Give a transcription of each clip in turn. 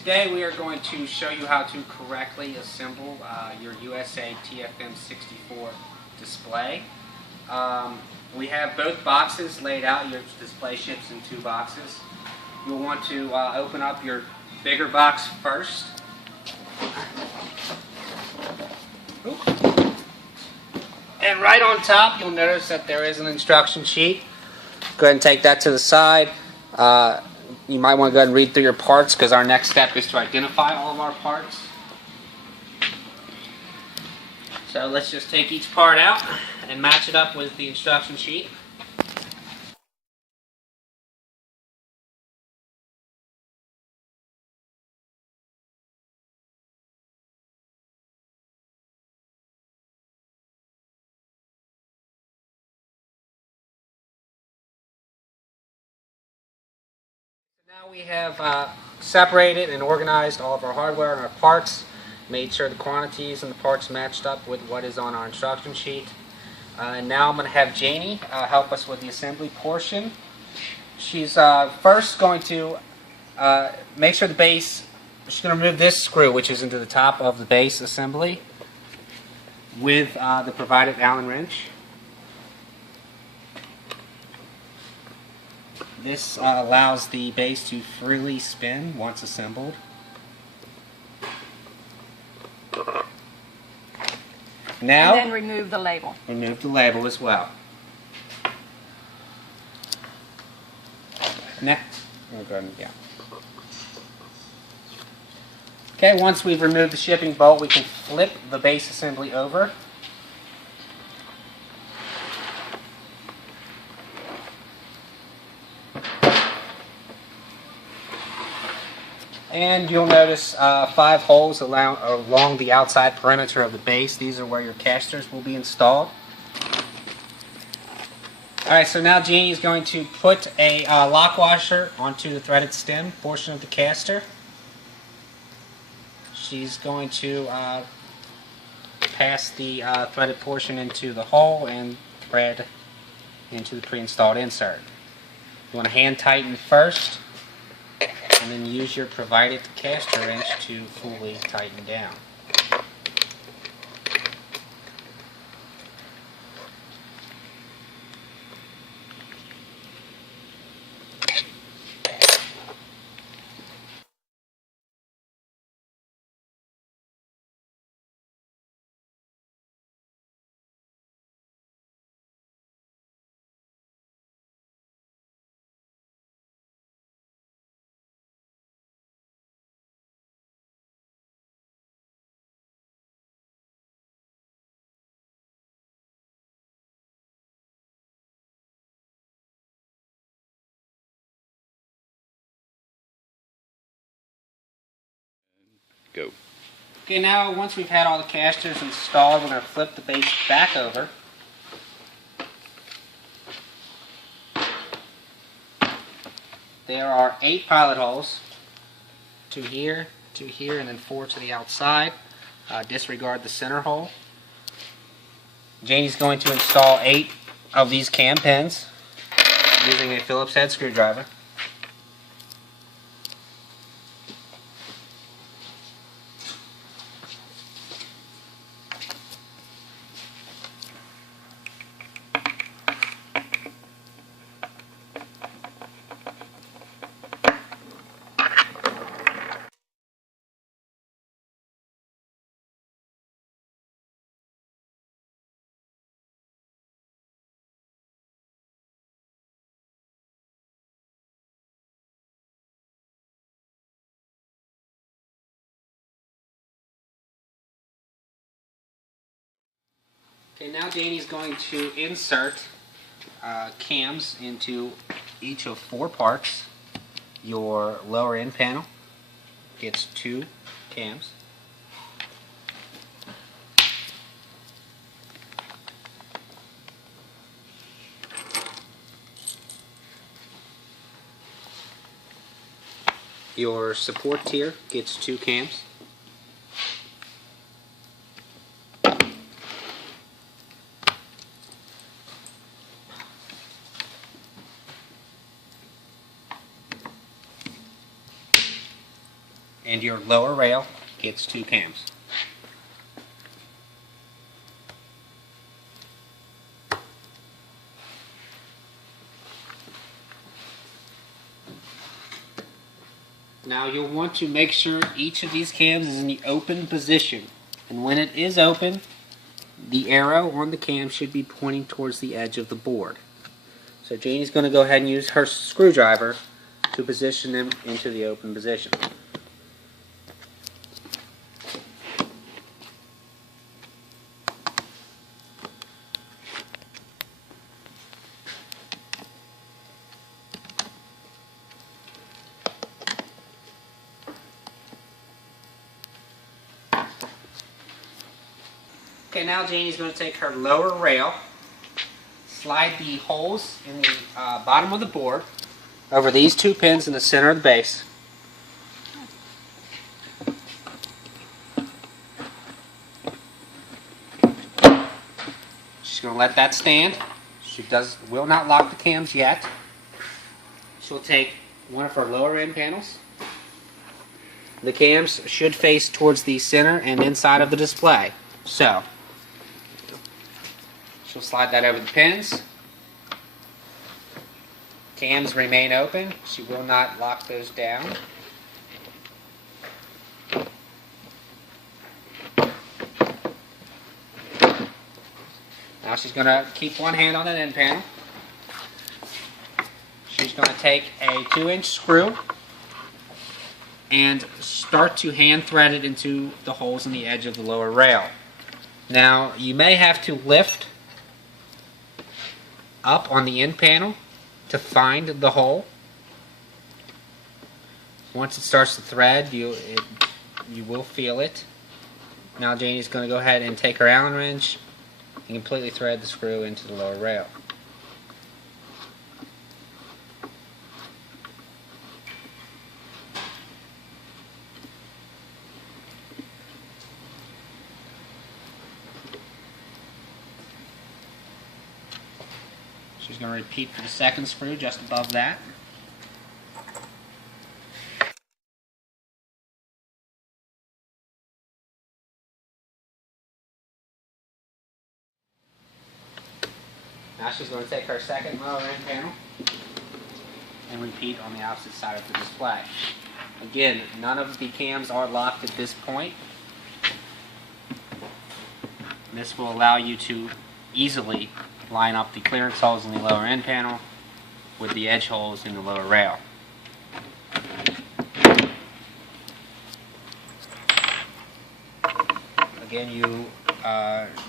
Today we are going to show you how to correctly assemble your USA/TFM 64 display. We have both boxes laid out. Your display ships in two boxes. You'll want to open up your bigger box first. And right on top you'll notice that there is an instruction sheet. Go ahead and take that to the side. You might want to go ahead and read through your parts because our next step is to identify all of our parts. So let's just take each part out and match it up with the instruction sheet. Now we have separated and organized all of our hardware and our parts, made sure the quantities and the parts matched up with what is on our instruction sheet. And now I'm going to have Janie help us with the assembly portion. She's first going to make sure the base, she's going to remove this screw which is into the top of the base assembly with the provided Allen wrench. This allows the base to freely spin once assembled. Now, and then remove the label. Remove the label as well. Next, we'll go ahead and, yeah. Okay, once we've removed the shipping bolt, we can flip the base assembly over. And you'll notice 5 holes along the outside perimeter of the base. These are where your casters will be installed. Alright, so now Jeannie is going to put a lock washer onto the threaded stem portion of the caster. She's going to pass the threaded portion into the hole and thread into the pre-installed insert. You want to hand tighten first, and then use your provided caster wrench to fully tighten down. Go. Okay, now once we've had all the casters installed, we're going to flip the base back over. There are 8 pilot holes, 2 here, and then 4 to the outside. Disregard the center hole. Janie's going to install 8 of these cam pins using a Phillips head screwdriver. Okay, now Janie's going to insert cams into each of 4 parts. Your lower end panel gets 2 cams. Your support tier gets 2 cams. and your lower rail gets 2 cams. Now you'll want to make sure each of these cams is in the open position, and when it is open, the arrow on the cam should be pointing towards the edge of the board. So Janie's going to go ahead and use her screwdriver to position them into the open position. Okay, now Janie's going to take her lower rail, slide the holes in the bottom of the board over these 2 pins in the center of the base. She's going to let that stand. She will not lock the cams yet. She'll take one of her lower end panels. The cams should face towards the center and inside of the display. So, she'll slide that over the pins. Cams remain open. She will not lock those down. Now she's going to keep one hand on an end panel. She's going to take a 2-inch screw and start to hand thread it into the holes in the edge of the lower rail. Now you may have to lift up on the end panel to find the hole. Once it starts to thread, you will feel it. Now Janie's going to go ahead and take her Allen wrench and completely thread the screw into the lower rail. She's going to repeat for the second screw just above that. Now she's going to take her second lower end panel and repeat on the opposite side of the display. Again, none of the cams are locked at this point. This will allow you to easily line up the clearance holes in the lower end panel with the edge holes in the lower rail. Again, you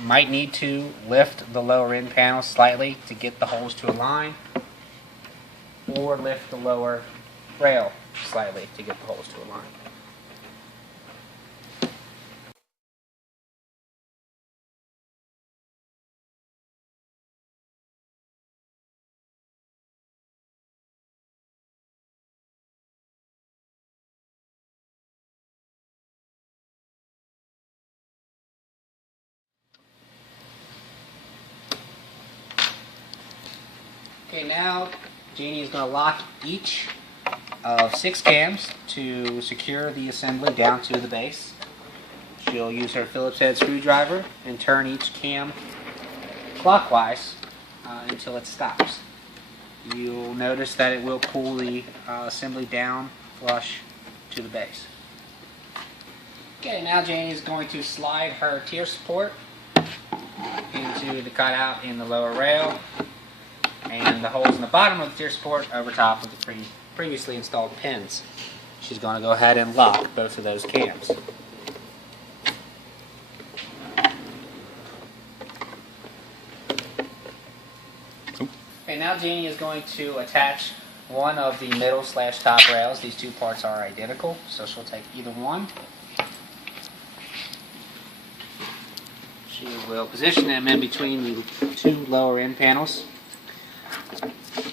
might need to lift the lower end panel slightly to get the holes to align, or lift the lower rail slightly to get the holes to align. Okay, now Janie is going to lock each of 6 cams to secure the assembly down to the base. She'll use her Phillips head screwdriver and turn each cam clockwise until it stops. You'll notice that it will pull the assembly down flush to the base. Okay, now Janie is going to slide her tier support into the cutout in the lower rail, and the holes in the bottom of the tier support over top of the previously installed pins. She's going to go ahead and lock both of those cams. Okay, now Janie is going to attach one of the middle / top rails. These 2 parts are identical, so she'll take either one. She will position them in between the 2 lower end panels.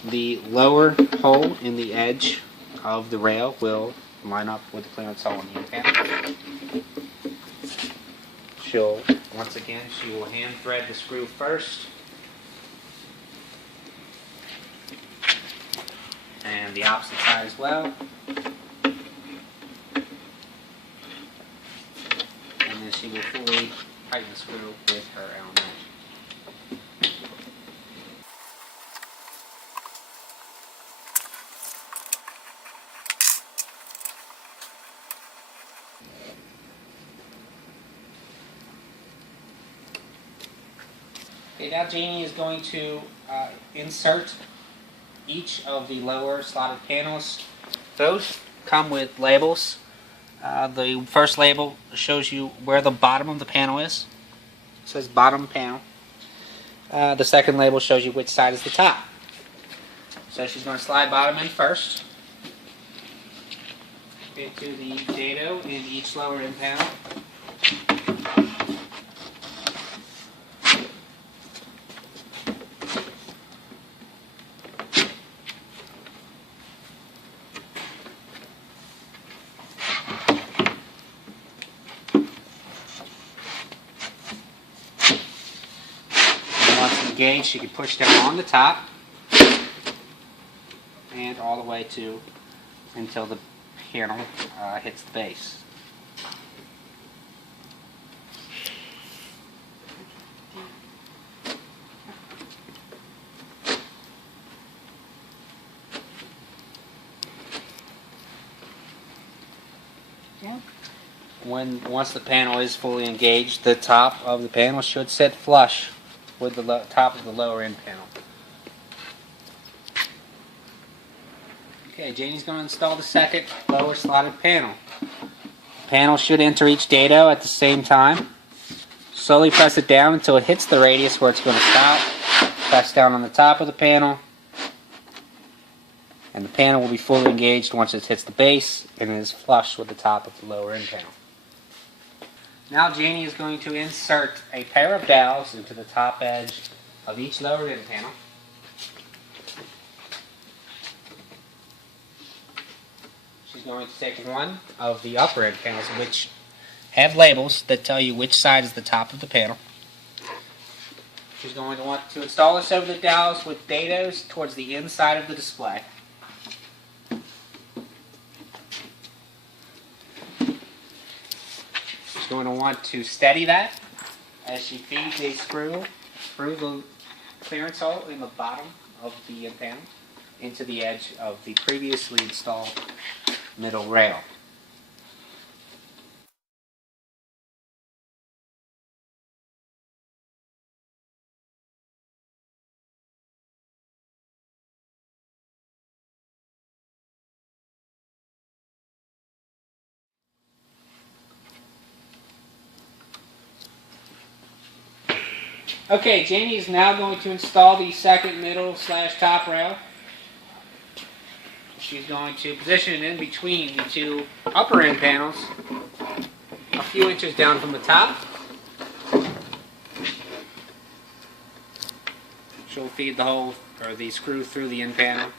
The lower hole in the edge of the rail will line up with the clearance hole in the end panel. Once again, she will hand thread the screw first, and the opposite side as well. will fully tighten the screw with her Allen wrench. Okay, now Janie is going to insert each of the lower slotted panels. Those come with labels. The first label shows you where the bottom of the panel is. It says bottom panel. The second label shows you which side is the top. So she's going to slide bottom in first into the dado in each lower end panel. Once engaged, you can push down on the top and all the way to until the panel hits the base. Once the panel is fully engaged, the top of the panel should sit flush with the top of the lower end panel. Okay, Janie's going to install the second lower slotted panel. The panel should enter each dado at the same time. Slowly press it down until it hits the radius where it's going to stop. Press down on the top of the panel, and the panel will be fully engaged once it hits the base and is flush with the top of the lower end panel. Now Janie is going to insert a pair of dowels into the top edge of each lower end panel. She's going to take one of the upper end panels, which have labels that tell you which side is the top of the panel. She's going to want to install this over the dowels with dados towards the inside of the display. Going to want to steady that as she feeds a screw through the clearance hole in the bottom of the end panel into the edge of the previously installed middle rail. Okay, Janie is now going to install the second middle / top rail. She's going to position it in between the two upper end panels, a few inches down from the top. She'll feed the hole or the screw through the end panel.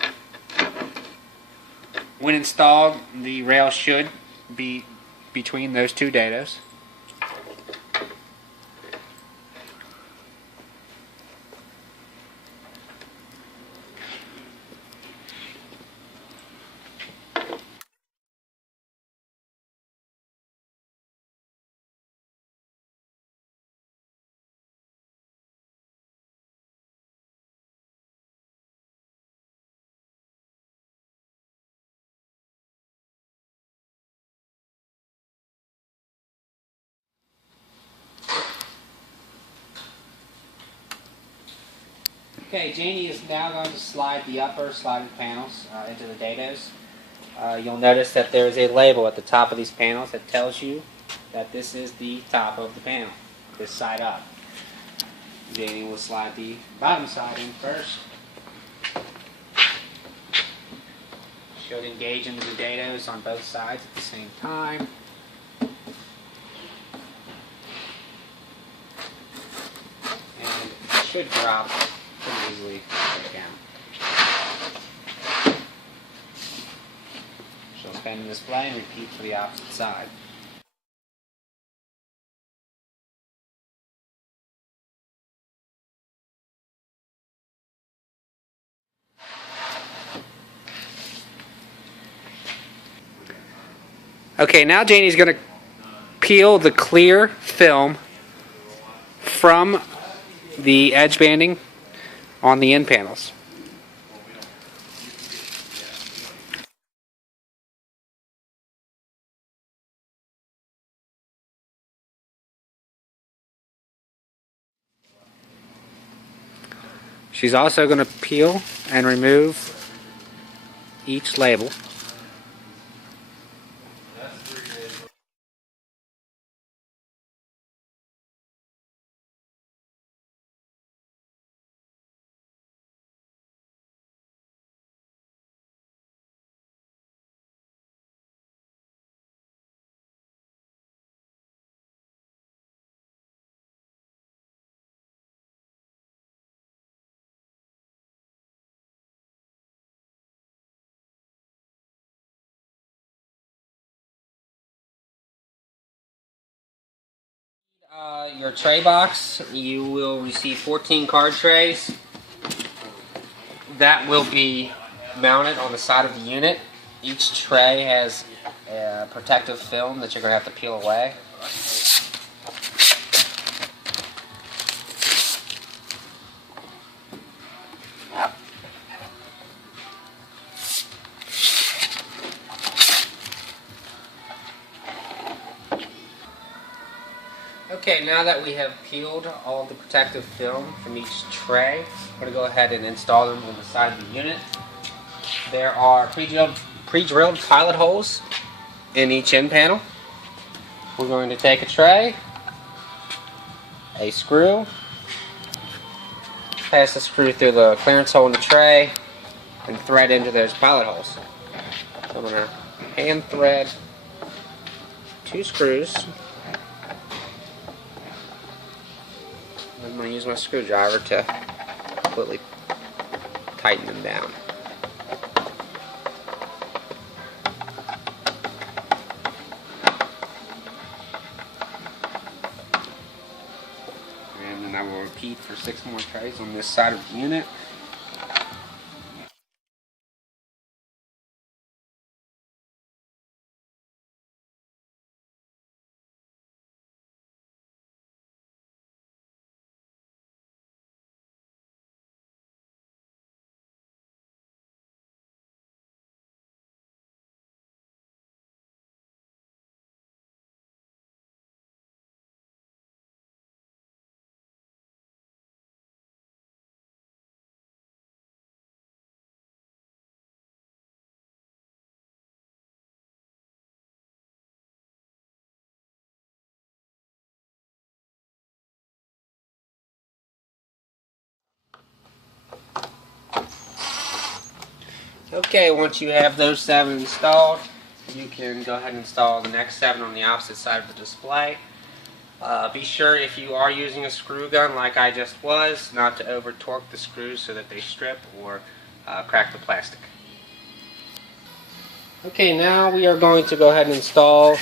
When installed, the rail should be between those two dados. Okay, Janie is now going to slide the upper slotted panels into the dados. You'll notice that there is a label at the top of these panels that tells you that this is the top of the panel, this side up. Janie will slide the bottom side in first. She'll engage into the dados on both sides at the same time. And it should drop pretty easily down. She'll spin the display and repeat for the opposite side. Okay, now Janie's going to peel the clear film from the edge banding on the end panels. She's also going to peel and remove each label. Your tray box, you will receive 14 card trays. That will be mounted on the side of the unit. Each tray has a protective film that you're going to have to peel away. Okay, now that we have peeled all the protective film from each tray, we're going to go ahead and install them on the side of the unit. There are pre-drilled pilot holes in each end panel. We're going to take a tray, a screw, pass the screw through the clearance hole in the tray, and thread into those pilot holes. So I'm going to hand thread 2 screws. I'm going to use my screwdriver to completely tighten them down. And then I will repeat for 6 more trays on this side of the unit. Okay, once you have those 7 installed, you can go ahead and install the next 7 on the opposite side of the display. Be sure, if you are using a screw gun like I just was, not to over torque the screws so that they strip or crack the plastic. Okay, now we are going to go ahead and install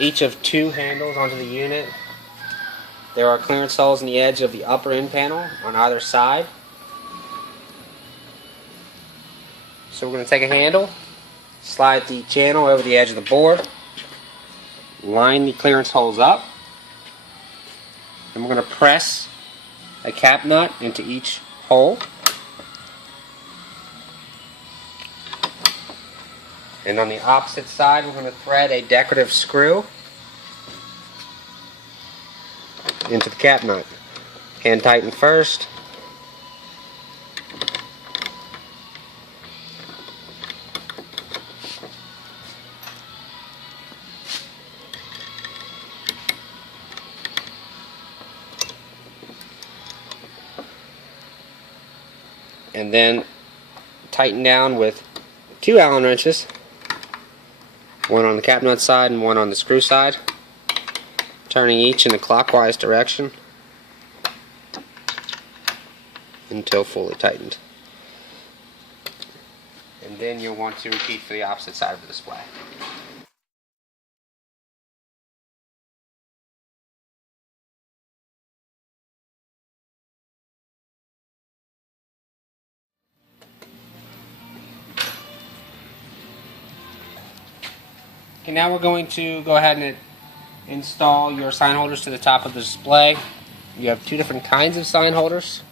each of 2 handles onto the unit. There are clearance holes in the edge of the upper end panel on either side. So we're going to take a handle, slide the channel over the edge of the board, line the clearance holes up, and we're going to press a cap nut into each hole. And on the opposite side, we're going to thread a decorative screw into the cap nut. Hand tighten first. And then tighten down with 2 Allen wrenches, one on the cap nut side and one on the screw side, turning each in a clockwise direction until fully tightened. And then you'll want to repeat for the opposite side of the display. Okay, now we're going to go ahead and install your sign holders to the top of the display. You have two different kinds of sign holders.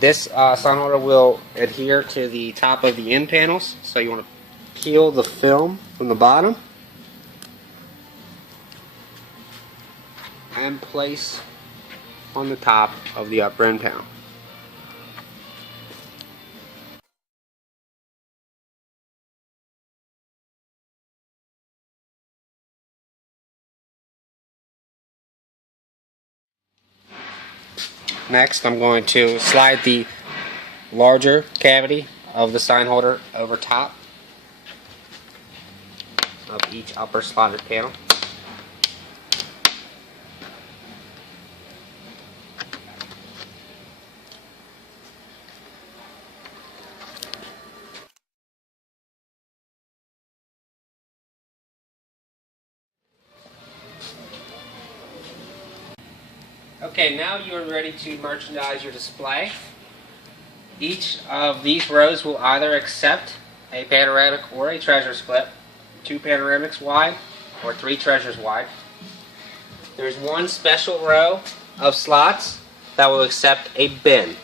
This sign holder will adhere to the top of the end panels, so you want to peel the film from the bottom and place on the top of the upper end panel. Next, I'm going to slide the larger cavity of the sign holder over top of each upper slotted panel. Okay, now you are ready to merchandise your display. Each of these rows will either accept a panoramic or a treasure split, 2 panoramics wide or 3 treasures wide. There's one special row of slots that will accept a bin.